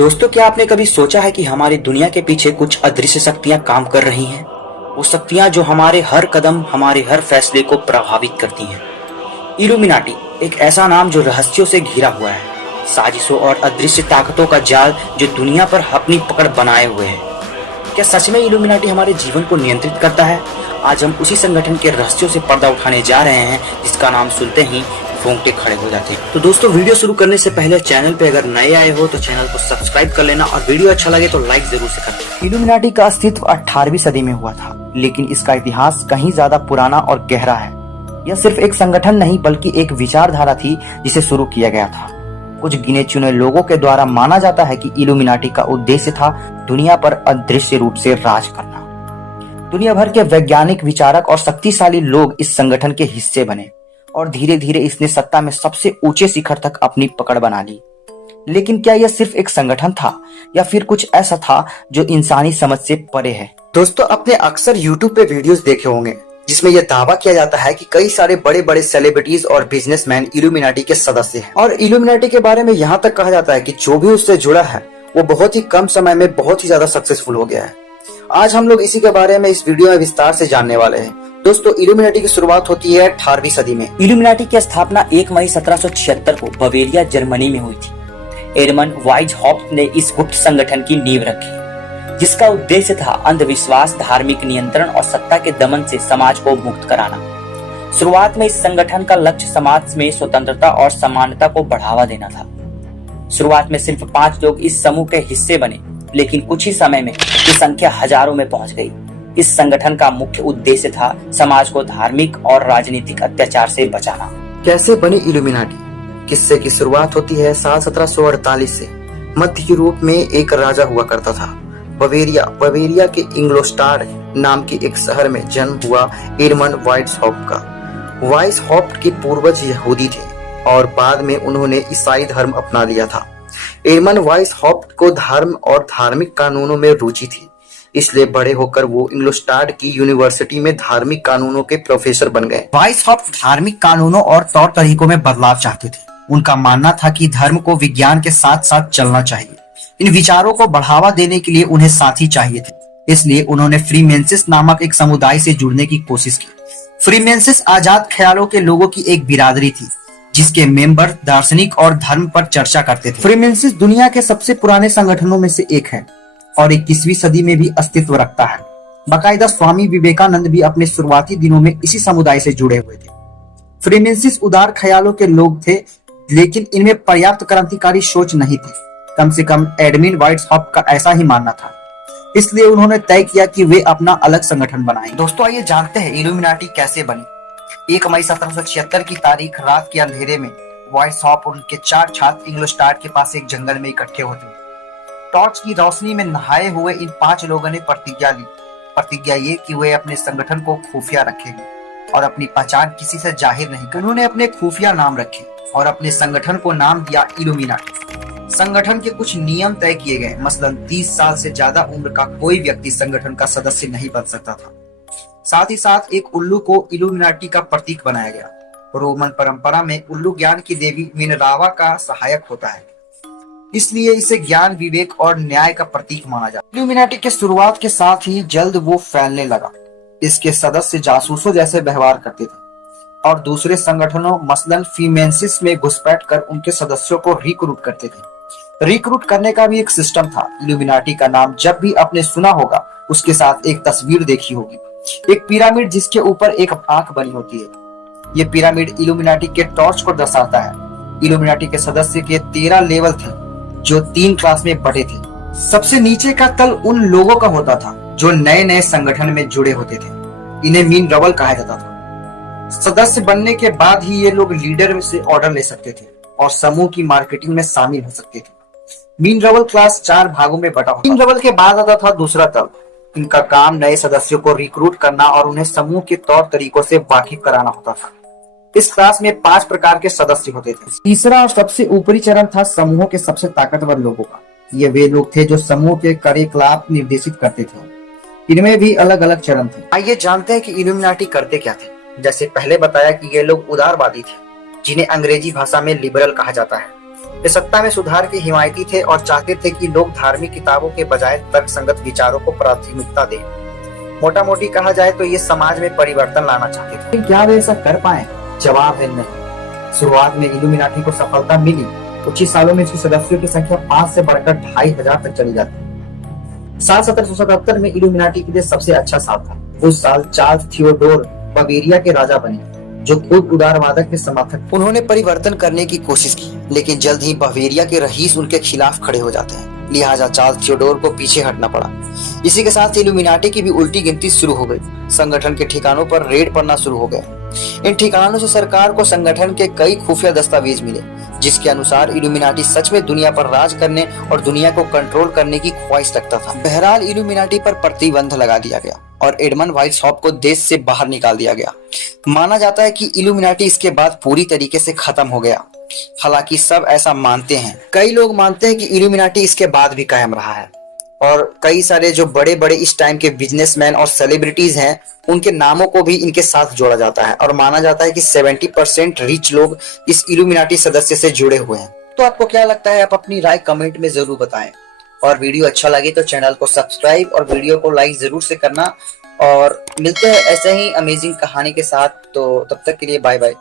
दोस्तों, क्या आपने कभी सोचा है कि हमारी दुनिया के पीछे कुछ अदृश्य शक्तियां काम कर रही हैं? वो शक्तियां जो हमारे हर कदम, हमारे हर फैसले को प्रभावित करती हैं। इल्यूमिनाटी एक ऐसा नाम जो रहस्यों से घिरा हुआ है, साजिशों और अदृश्य ताकतों का जाल जो दुनिया पर अपनी पकड़ बनाए हुए है। क्या सच में इल्यूमिनाटी हमारे जीवन को नियंत्रित करता है? आज हम उसी संगठन के रहस्यों से पर्दा उठाने जा रहे हैं जिसका नाम सुनते ही रोंगटे खड़े हो जाते हैं। तो दोस्तों, वीडियो शुरू करने से पहले चैनल पे अगर नए आए हो तो चैनल को सब्सक्राइब कर लेना और वीडियो अच्छा लगे तो लाइक जरूर से करना। इल्यूमिनाटी का अस्तित्व 18वीं सदी में हुआ था, लेकिन इसका इतिहास कहीं ज्यादा पुराना और गहरा है। यह सिर्फ एक संगठन नहीं बल्कि एक विचारधारा थी जिसे शुरू किया गया था। कुछ गिने चुने लोगों के द्वारा माना जाता है कि इल्यूमिनाटी का उद्देश्य था दुनिया पर अदृश्य रूप से राज करना। दुनिया भर के वैज्ञानिक, विचारक और शक्तिशाली लोग इस संगठन के हिस्से बने और धीरे धीरे इसने सत्ता में सबसे ऊंचे शिखर तक अपनी पकड़ बना ली। लेकिन क्या यह सिर्फ एक संगठन था या फिर कुछ ऐसा था जो इंसानी समझ से परे है? दोस्तों, आपने अक्सर YouTube पे वीडियोस देखे होंगे जिसमें यह दावा किया जाता है कि कई सारे बड़े बड़े सेलिब्रिटीज और बिजनेसमैन इल्यूमिनाटी के सदस्य हैं। और इल्यूमिनाटी के बारे में यहाँ तक कहा जाता है कि जो भी उससे जुड़ा है वो बहुत ही कम समय में बहुत ही ज्यादा सक्सेसफुल हो गया है। आज हम लोग इसी के बारे में इस वीडियो में विस्तार से जानने वाले हैं। दोस्तों, इल्यूमिनाटी की शुरुआत होती है 18वीं सदी में। इल्यूमिनाटी की स्थापना 1 मई 1776 को बवेरिया, जर्मनी में हुई थी। एडमंड वाइजहॉफ्ट ने इस गुप्त संगठन की नींव रखी, जिसका उद्देश्य था अंधविश्वास, धार्मिक नियंत्रण और सत्ता के दमन से समाज को मुक्त कराना। शुरुआत में इस संगठन का लक्ष्य समाज में स्वतंत्रता और समानता को बढ़ावा देना था। शुरुआत में सिर्फ 5 लोग इस समूह के हिस्से बने, लेकिन कुछ ही समय में ये संख्या हजारों में पहुंच गई। इस संगठन का मुख्य उद्देश्य था समाज को धार्मिक और राजनीतिक अत्याचार से बचाना। कैसे बनी इल्यूमिनाटी? किस्से की शुरुआत होती है साल 1748 से। मध्य यूरोप में एक राजा हुआ करता था। बवेरिया के इंग्लोस्टाड नाम के एक शहर में जन्म हुआ एडमंड वाइजहॉफ्ट का। वाइजहॉफ्ट के पूर्वज यहूदी थे और बाद में उन्होंने ईसाई धर्म अपना लिया था। एडमंड वाइजहॉफ्ट को धर्म और धार्मिक कानूनों में रुचि थी, इसलिए बड़े होकर वो इंग्लोस्टाड की यूनिवर्सिटी में धार्मिक कानूनों के प्रोफेसर बन गए। वाइजहॉफ्ट धार्मिक कानूनों और तौर तरीकों में बदलाव चाहते थे। उनका मानना था कि धर्म को विज्ञान के साथ साथ चलना चाहिए। इन विचारों को बढ़ावा देने के लिए उन्हें साथी चाहिए थे, इसलिए उन्होंने फ्रीमेंसिस नामक एक समुदाय से जुड़ने की कोशिश की। फ्रीमेंसिस आजाद ख्यालों के लोगों की एक बिरादरी थी जिसके मेंबर दार्शनिक और धर्म पर चर्चा करते थे। फ्रीमेंसिस दुनिया के सबसे पुराने संगठनों में से एक है और 21वीं सदी में भी अस्तित्व रखता है। बाकायदा स्वामी विवेकानंद भी अपने शुरुआती दिनों में इसी समुदाय से जुड़े हुए थे। फ्रीमेंसिस उदार ख्यालों के लोग थे, लेकिन इनमें पर्याप्त क्रांतिकारी सोच नहीं थी। कम से कम एडमिन वाइजहॉफ्ट का ऐसा ही मानना था, इसलिए उन्होंने तय किया कि वे अपना अलग संगठन बनाएंगे। दोस्तों, आइए जानते हैं इल्यूमिनाटी कैसे बनी। 1 मई 1776 की तारीख रात के अंधेरे में वाइजहॉफ्ट और उनके 4 छात्र इंग्लोस्टाड के पास एक जंगल में इकट्ठे होते। टॉर्च की रोशनी में नहाए हुए इन 5 लोगों ने प्रतिज्ञा ली। प्रतिज्ञा ये कि वे अपने संगठन को खुफिया रखेंगे और अपनी पहचान किसी से जाहिर नहीं करेंगे। उन्होंने अपने खुफिया नाम रखे और अपने संगठन को नाम दिया इल्यूमिनाटी। संगठन के कुछ नियम तय किए गए, मसलन 30 साल से ज्यादा उम्र का कोई व्यक्ति संगठन का सदस्य नहीं बन सकता था। साथ ही साथ एक उल्लू को इल्यूमिनाटी का प्रतीक बनाया गया। रोमन परंपरा में उल्लू ज्ञान की देवी मिनरावा का सहायक होता है, इसलिए इसे ज्ञान, विवेक और न्याय का प्रतीक माना जाता है। इल्यूमिनाटी के शुरुआत के साथ ही जल्द वो फैलने लगा। इसके सदस्य जासूसों जैसे व्यवहार करते थे और दूसरे संगठनों मसलन फ्रीमेंसिस में घुसपैठ कर उनके सदस्यों को रिक्रूट करते थे। रिक्रूट करने का भी एक सिस्टम था। इल्यूमिनाटी का नाम जब भी आपने सुना होगा उसके साथ एक तस्वीर देखी होगी, एक पिरामिड जिसके ऊपर एक आंख बनी होती है। ये पिरामिड इल्यूमिनाटी के टॉर्च को दर्शाता है। इल्यूमिनाटी के सदस्य के 13 लेवल थे जो 3 क्लास में बटे थे। सबसे नीचे का तल उन लोगों का होता था जो नए नए संगठन में जुड़े होते थे। इन्हें मीन रवल कहा जाता था। सदस्य बनने के बाद ही ये लोग लीडर से ऑर्डर ले सकते थे और समूह की मार्केटिंग में शामिल हो सकते थे। मीन रवल क्लास 4 भागों में बटा होता। मीन रवल के बाद आता था दूसरा तल। इनका काम नए सदस्यों को रिक्रूट करना और उन्हें समूह के तौर तरीकों से वाकिफ कराना होता था। इस क्लास में 5 प्रकार के सदस्य होते थे। तीसरा और सबसे ऊपरी चरण था समूह के सबसे ताकतवर लोगों का। ये वे लोग थे जो समूह के कार्यकलाप निर्देशित करते थे। इनमें भी अलग अलग चरण थे। आइए जानते हैं कि इल्यूमिनाटी करते क्या थे। जैसे पहले बताया कि ये लोग उदारवादी थे, जिन्हें अंग्रेजी भाषा में लिबरल कहा जाता है। वे सत्ता में सुधार के हिमायती थे और चाहते थे कि लोग धार्मिक किताबों के बजाय तर्कसंगत विचारों को प्राथमिकता दें। मोटा मोटी कहा जाए तो ये समाज में परिवर्तन लाना चाहते थे। लेकिन क्या वे ऐसा कर पाए? जवाब है नहीं। शुरुआत में इल्यूमिनाटी को सफलता मिली। कुछ ही सालों में इसके सदस्यों की संख्या 5 से बढ़कर 2500 तक चली जाती। साल 1777 में इल्यूमिनाटी के लिए सबसे अच्छा साल था। उस साल चार्ल्स थियोडोर बवेरिया के राजा बने, जो खुद उदारवादक के समर्थक। उन्होंने परिवर्तन करने की कोशिश की, लेकिन जल्द ही बवेरिया के रईस उनके खिलाफ खड़े हो जाते हैं। लिहाजा चार्ल्स थियोडोर को पीछे हटना पड़ा। इसी के साथ इल्यूमिनाटी की भी उल्टी गिनती शुरू हो गई। संगठन के ठिकानों पर रेड पड़ना शुरू हो गए। इन ठिकानों से सरकार को संगठन के कई खुफिया दस्तावेज मिले, जिसके अनुसार इल्यूमिनाटी सच में दुनिया पर राज करने और दुनिया को कंट्रोल करने की ख्वाहिश रखता था। बहरहाल इल्यूमिनाटी पर प्रतिबंध लगा दिया गया और एडमंड वाइसहॉप को देश से बाहर निकाल दिया गया। माना जाता है कि इल्यूमिनाटी इसके बाद पूरी तरीके से खत्म हो गया। हालांकि सब ऐसा मानते हैं। कई लोग मानते हैं कि इल्यूमिनाटी इसके बाद भी कायम रहा है और कई सारे जो बड़े बड़े इस टाइम के बिजनेसमैन और सेलिब्रिटीज हैं, उनके नामों को भी इनके साथ जोड़ा जाता है और माना जाता है कि 70% रिच लोग इस इल्यूमिनाटी सदस्य से जुड़े हुए हैं। तो आपको क्या लगता है? आप अपनी राय कमेंट में जरूर बताएं और वीडियो अच्छा लगे तो चैनल को सब्सक्राइब और वीडियो को लाइक जरूर से करना। और मिलते हैं ऐसे ही अमेजिंग कहानी के साथ। तो तब तक के लिए बाय बाय।